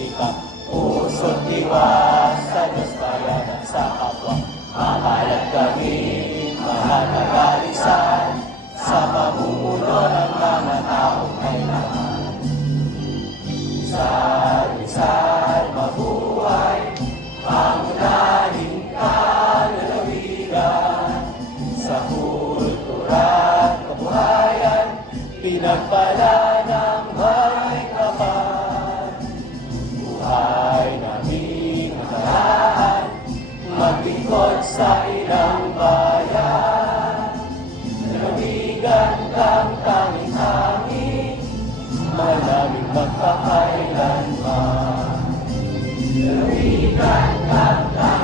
sikap, puso't diwa sa Diyos bayan at sa kapwa. Mamalag kami, mahal na balisan, sa pamumuno ng mga taong kailangan. Isal-isal mabuhay, pangunahing kalalawigan, sa kultura at kabuhayan, pinagpala ng may kapal. Buhay naming nakaraan, maglingkod sa ilang bayan. Lalawigan kang tanging-tanging, malamig magpakailanman. Lalawigan kang tanging-tanging,